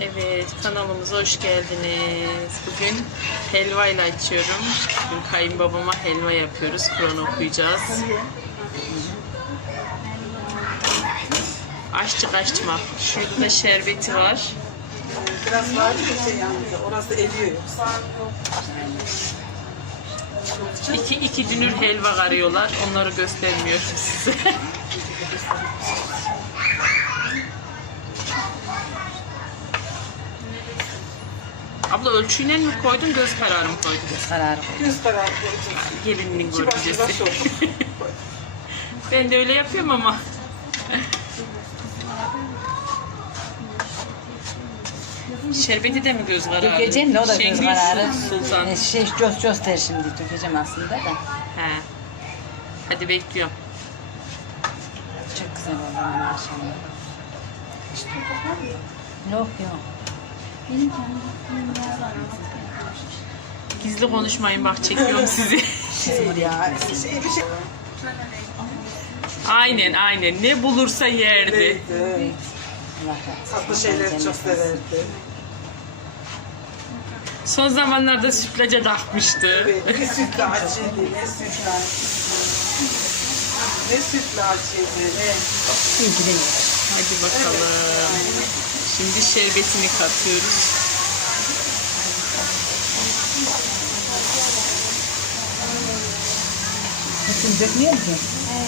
Evet, kanalımıza hoş geldiniz. Bugün helva ile açıyorum. Bugün kayınbabama helva yapıyoruz. Kur'an okuyacağız. Açtık açma. Şurada da şerbeti var. Biraz var bir şey. Orası eriyor. İki, iki dünür helva karıyorlar. Onları göstermiyorum size. Abla ölçüyle mi koydun, göz kararı mı koydun? Kararı koy. Göz kararı koyacağız. Gelinin İki baş görüncesi. Ben de öyle yapıyorum ama. Şerbeti de mi göz kararı? Dökeceğim de o da göz Şengül kararı. Sultan. E, Şey göz göster şimdi dökeceğim aslında da. He. Hadi bekliyorum. Çok güzel oldu ama maşallah. Yok yok. Gizli konuşmayın bak çekiyorum sizi. Kızmır ya. Şey, bir şey. aynen aynen ne bulursa yerdi. Olsun. Tatlı şeyleri çok severdi. Son zamanlarda sütlaca takmıştı. Ne sütlü acıydı, ne sütlü Ne sütlü acıydı, ne. Hadi bakalım. Şimdi şerbetini katıyoruz. Bütün dökmüyor musun?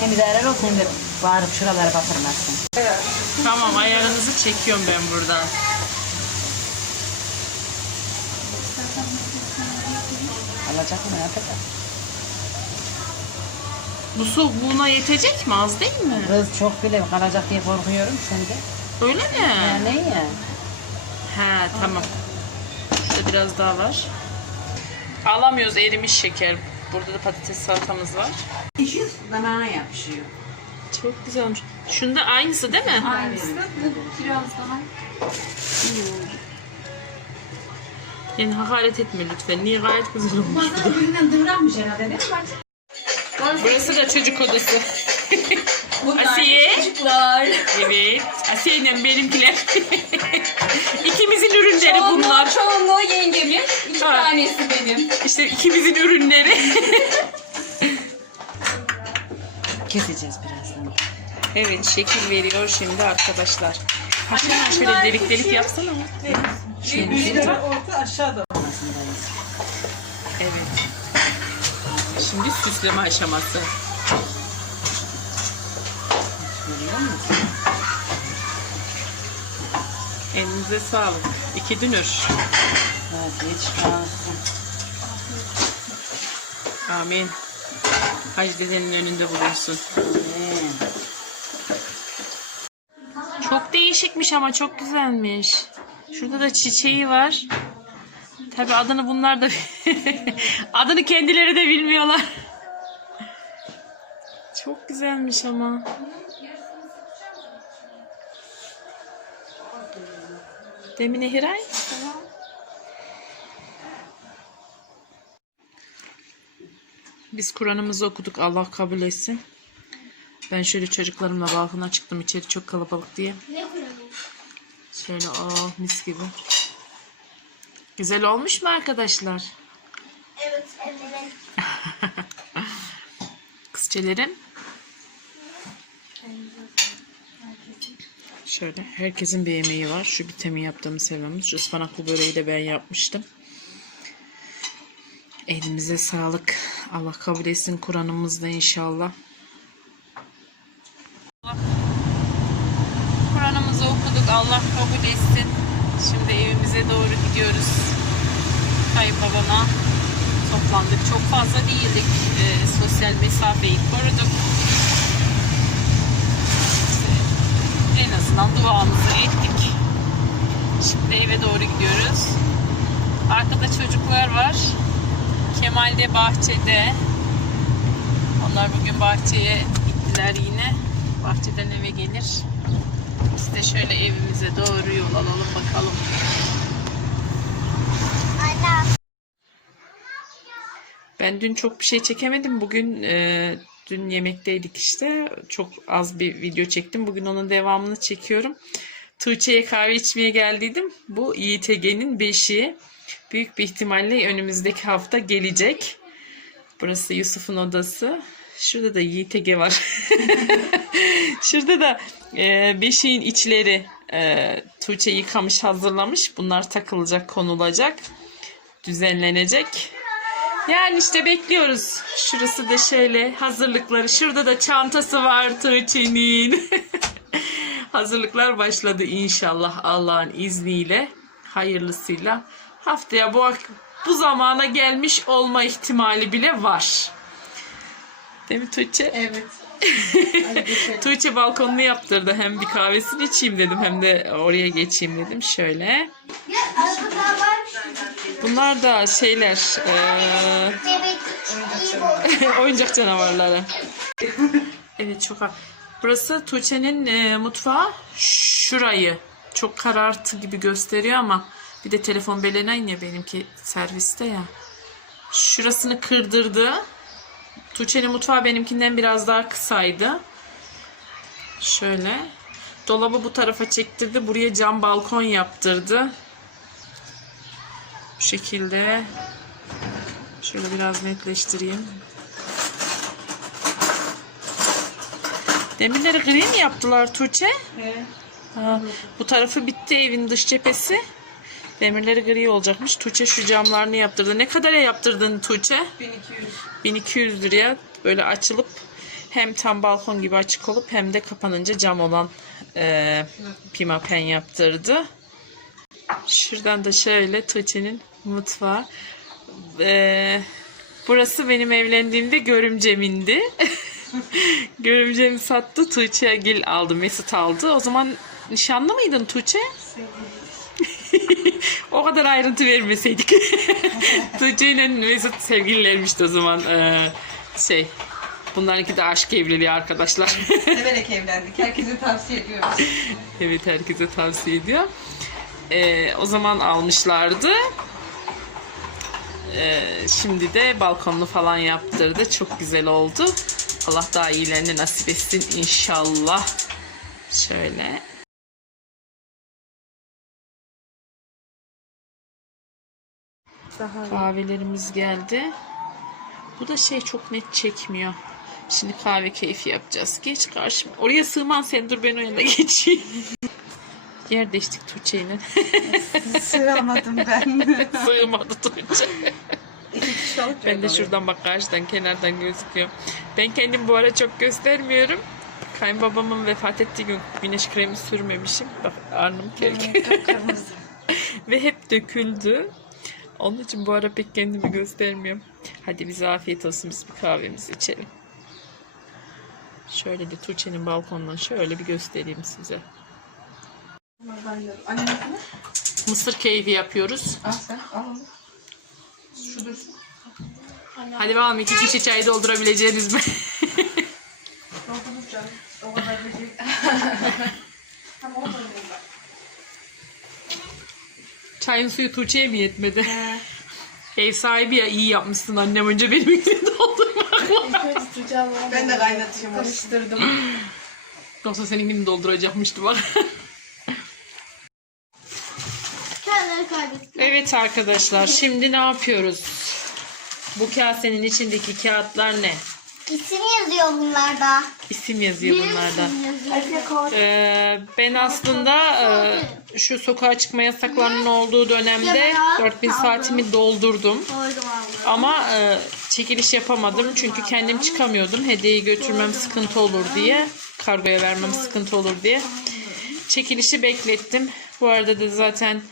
Hem zarar olsun hem de bağırıp şuralara batırmazsın. Tamam ayarınızı çekiyorum ben burada. Alacak mı ne yapacak? Bu su buna yetecek mi? Az değil mi? Kız çok bile kalacak diye korkuyorum de. Öyle Ya mi? ne ya? He tamam. Şurada biraz daha var. Alamıyoruz erimiş şeker. Burada da patates salatamız var. İşi damağına yapışıyor. Çok güzelmiş. Şunda aynısı değil mi? Aynısı. Bu biraz daha Yani hakaret etme lütfen. Niye gayet güzel olmuş. Bazen birinden dıvranmış herhalde değil mi? Burası da çocuk odası. Bunlar Asiye. çocuklar. Evet. Asiye ile benimkiler. İkimizin ürünleri bunlar. Çoğunluğu, çoğunluğu yengemin. iki Ha. tanesi benim. İşte ikimizin ürünleri. Keseceğiz birazdan. evet şekil veriyor şimdi arkadaşlar. Haşana şöyle delik delik yapsana. Bir üstte orta aşağıda. Arasındayız. Evet. Şimdi süsleme aşaması. Görüyor musun? Elinize sağlık. İki dünür. Amin. Hacı dedenin önünde bulunsun. Amin. Çok değişikmiş ama çok güzelmiş. Şurada da çiçeği var. Tabi adını bunlar da adını kendileri de bilmiyorlar. Çok güzelmiş ama. Demine Hiray. Biz Kur'an'ımızı okuduk. Allah kabul etsin. Ben şöyle çocuklarımla balkona çıktım içeri çok kalabalık diye. Şöyle oh mis gibi. Güzel olmuş mu arkadaşlar? Evet, evet. Kızçelerim. Şöyle herkesin bir yemeği var. Şu bitemi yaptığımız helvamız. Şu ıspanaklı böreği de ben yapmıştım. Elimize sağlık. Allah kabul etsin Kur'an'ımızda inşallah. Kur'an'ımızı okuduk. Allah kabul etsin. Şimdi evimize doğru gidiyoruz. Kayınbabama toplandık. Çok fazla değildik. Ee, sosyal mesafeyi koruduk. İşte en azından duamızı ettik. Şimdi eve doğru gidiyoruz. Arkada çocuklar var. Kemal de bahçede. Onlar bugün bahçeye gittiler yine. Bahçeden eve gelir. Biz de şöyle evimize doğru yol alalım bakalım. Ben dün çok bir şey çekemedim. Bugün e, dün yemekteydik işte. Çok az bir video çektim. Bugün onun devamını çekiyorum. Tuğçe'ye kahve içmeye geldiydim. Bu YTG'nin beşiği. Büyük bir ihtimalle önümüzdeki hafta gelecek. Burası Yusuf'un odası. Şurada da YTG var. Şurada da e, beşiğin içleri e, Tuğçe yıkamış hazırlamış. Bunlar takılacak, konulacak. Düzenlenecek. Yani işte bekliyoruz. Şurası da şöyle hazırlıkları. Şurada da çantası var Tuğçe'nin. Hazırlıklar başladı inşallah Allah'ın izniyle. Hayırlısıyla. Haftaya bu, bu zamana gelmiş olma ihtimali bile var. Değil mi Tuğçe? Evet. Hadi geçelim. Tuğçe balkonunu yaptırdı. Hem bir kahvesini içeyim dedim hem de oraya geçeyim dedim. Şöyle. Var. Bunlar da şeyler. bu. oyuncak canavarları. Evet çok ha- Burası Tuğçe'nin e, mutfağı. Şurayı çok karartı gibi gösteriyor ama bir de telefon belenen ya benimki serviste ya. Şurasını kırdırdı. Tuğçe'nin mutfağı benimkinden biraz daha kısaydı. Şöyle. Dolabı bu tarafa çektirdi. Buraya cam balkon yaptırdı. Bu şekilde. Şöyle biraz netleştireyim. Demirleri gri mi yaptılar Tuğçe? Ha, bu tarafı bitti evin dış cephesi. Demirleri gri olacakmış. Tuğçe şu camlarını yaptırdı. Ne kadara yaptırdın Tuğçe? 1200. 1200 liraya böyle açılıp hem tam balkon gibi açık olup hem de kapanınca cam olan e, pimapen yaptırdı. Şuradan da şöyle Tuğçe'nin mutfağı. E, burası benim evlendiğimde görümcemindi. Görümcemi sattı. Tuğçe Gil aldı. Mesut aldı. O zaman nişanlı mıydın Tuğçe? o kadar ayrıntı vermeseydik. Tuğçe ile Mesut sevgililermişti o zaman. Ee, şey, bunlarınki de aşk evliliği arkadaşlar. Severek evlendik. Herkese tavsiye ediyoruz. evet herkese tavsiye ediyor. Ee, o zaman almışlardı. Ee, şimdi de balkonlu falan yaptırdı. Çok güzel oldu. Allah daha iyilerini nasip etsin inşallah. Şöyle. Kahvelerimiz geldi. Bu da şey çok net çekmiyor. Şimdi kahve keyfi yapacağız. Geç karşıma. Oraya sığman sen dur ben o yana geçeyim. Yer değiştik Tuğçe'yle. Sığamadım ben. Sığmadı Tuğçe. Ben de şuradan bak karşıdan kenardan gözüküyor. Ben kendim bu ara çok göstermiyorum. Kayınbabamın vefat ettiği gün güneş kremi sürmemişim. Bak arnım. Kırmızı. Ve hep döküldü. Onun için bu ara pek kendimi göstermiyorum. Hadi bize afiyet olsun biz bir kahvemizi içelim. Şöyle de Tuğçe'nin balkonundan şöyle bir göstereyim size. Mısır keyfi yapıyoruz. Al sen al onu. Şu dursun. Hadi bakalım iki kişi çay doldurabileceğiniz mi? Doldurur canım. O kadar değil. Tamam o da değil. Çayın suyu Tuğçe'ye mi yetmedi? Ev sahibi ya iyi yapmışsın annem önce benim için doldurmak. Ben de kaynatacağım. Karıştırdım. Yoksa seninkini dolduracakmıştı bak. Kaybettim. evet arkadaşlar şimdi ne yapıyoruz? Bu kasenin içindeki kağıtlar ne? İsim yazıyor bunlarda. İsim yazıyor Benim bunlardan. isim yazıyor. Ee, ben aslında e, şu sokağa çıkma yasaklarının olduğu dönemde 4000 saatimi doldurdum. Koydum. Ama e, çekiliş yapamadım çünkü kendim çıkamıyordum. Hediyeyi götürmem sıkıntı olur diye. Kargoya vermem sıkıntı olur diye. Çekilişi beklettim. Bu arada da zaten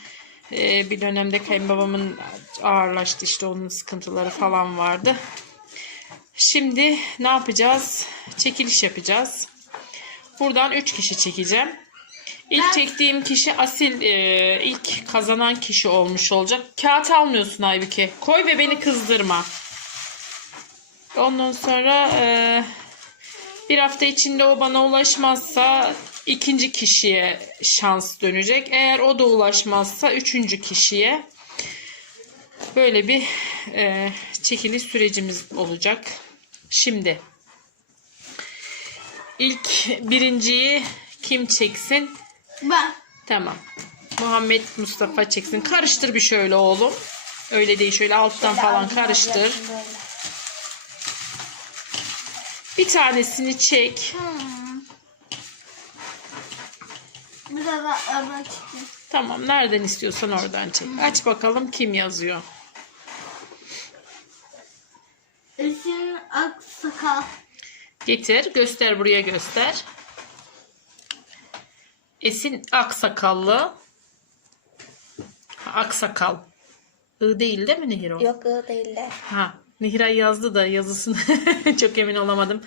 e, bir dönemde kayınbabamın ağırlaştı işte onun sıkıntıları falan vardı. Şimdi ne yapacağız? Çekiliş yapacağız. Buradan 3 kişi çekeceğim. İlk çektiğim kişi asil e, ilk kazanan kişi olmuş olacak. Kağıt almıyorsun Aybüke. Koy ve beni kızdırma. Ondan sonra e, bir hafta içinde o bana ulaşmazsa ikinci kişiye şans dönecek. Eğer o da ulaşmazsa üçüncü kişiye böyle bir e, çekiliş sürecimiz olacak. Şimdi ilk birinciyi kim çeksin? Ben. Tamam. Muhammed Mustafa çeksin. Karıştır bir şöyle oğlum. Öyle değil şöyle alttan falan karıştır. Bir tanesini çek. Hmm. Biraz daha oradan çıkayım. Tamam nereden istiyorsan oradan çek. Aç bakalım kim yazıyor. Esin Aksakal. Getir göster buraya göster. Esin Aksakallı. Ha, Aksakal. I değil değil mi Nehir o? Yok o değil de. Ha, Nihray yazdı da yazısını çok emin olamadım.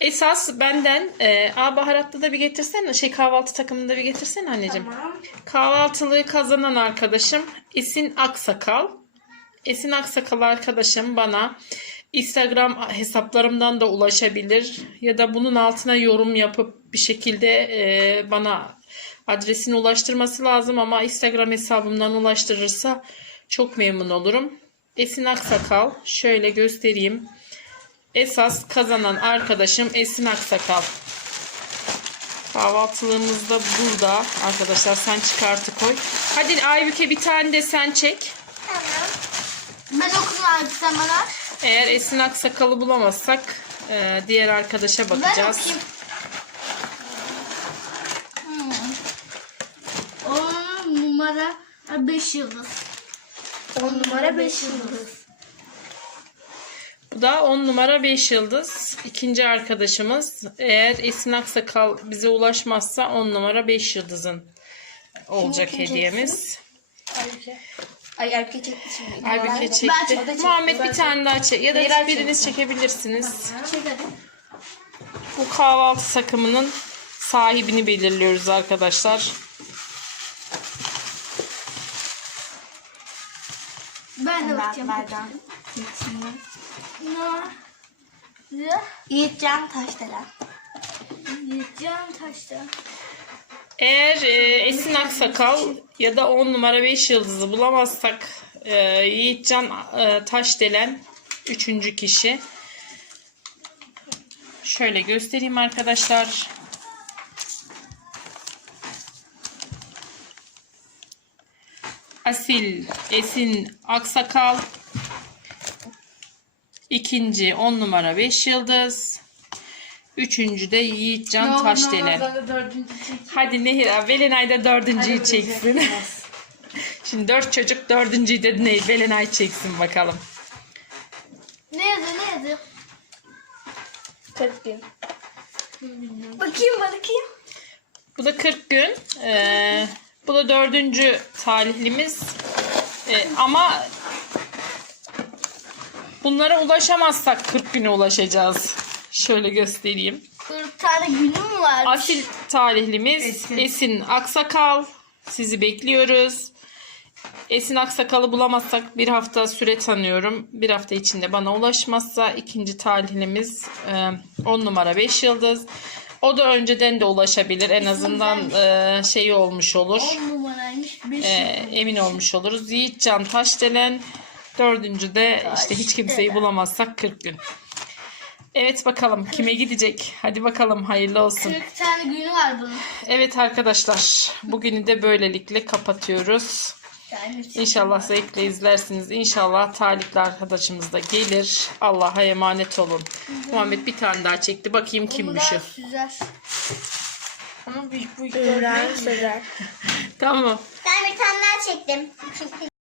Esas benden e, a baharatlı da bir getirsene. Şey kahvaltı takımını da bir getirsene anneciğim. Kahvaltılığı kazanan arkadaşım Esin Aksakal. Esin Aksakal arkadaşım bana Instagram hesaplarımdan da ulaşabilir ya da bunun altına yorum yapıp bir şekilde e, bana adresini ulaştırması lazım ama Instagram hesabımdan ulaştırırsa çok memnun olurum. Esin Aksakal şöyle göstereyim. Esas kazanan arkadaşım Esin Aksakal. Kahvaltılığımız da burada. Arkadaşlar sen çıkartı koy. Hadi Aybüke bir tane de sen çek. Tamam. Ben sen bana. Eğer Esin Aksakal'ı bulamazsak e, diğer arkadaşa Ben bakacağız. okuyayım. Hmm. On numara 5 yıldız. 10 numara 5 yıldız. Bu da 10 numara 5 yıldız. İkinci arkadaşımız. Eğer Esin Aksakal bize ulaşmazsa 10 numara 5 yıldızın olacak Kim hediyemiz. Ay erkek çekti şimdi. Ben çekti. çektim. Muhammed bir tane daha çek. Ya da Miray biriniz çekebilirsiniz. Çek hadi. Bu kahvaltı takımının sahibini belirliyoruz arkadaşlar. Ben de bakacağım. Ne? Yiğitcan Taşdelen. Yiğitcan Taşdelen. Eğer e, Esin Aksakal ya da 10 numara 5 yıldızı bulamazsak e, Yiğitcan e, Taşdelen 3. kişi. Şöyle göstereyim arkadaşlar. Asil Esin Aksakal İkinci 10 numara 5 yıldız. Üçüncü de Yiğitcan Taşdelen. Hadi Nehir Belenay da dördüncüyü çeksin. Şimdi dört çocuk dördüncüyü de ne Belenay çeksin bakalım. Ne yazıyor ne yazıyor? Bakayım bakayım. Bu da 40 gün. Ee, bu da dördüncü talihlimiz. Ee, ama bunlara ulaşamazsak 40 güne ulaşacağız. Şöyle göstereyim. 40 tane günüm var. Asil talihlimiz Esin. Aksakal. Sizi bekliyoruz. Esin Aksakal'ı bulamazsak bir hafta süre tanıyorum. Bir hafta içinde bana ulaşmazsa ikinci talihlimiz 10 numara 5 yıldız. O da önceden de ulaşabilir. En azından e, şeyi olmuş olur. 10 numaraymış. 5 E, emin olmuş oluruz. Yiğitcan Taşdelen. Dördüncü de işte hiç kimseyi bulamazsak 40 gün. Evet bakalım kime gidecek? Hadi bakalım hayırlı olsun. 40 tane günü var bunun. Evet arkadaşlar bugünü de böylelikle kapatıyoruz. İnşallah zevkle izlersiniz. İnşallah talipli arkadaşımız da gelir. Allah'a emanet olun. Muhammed bir tane daha çekti. Bakayım kimmiş o. süzer. Ama büyük büyük. Süzer. Tamam. Ben bir tane daha çektim. Çünkü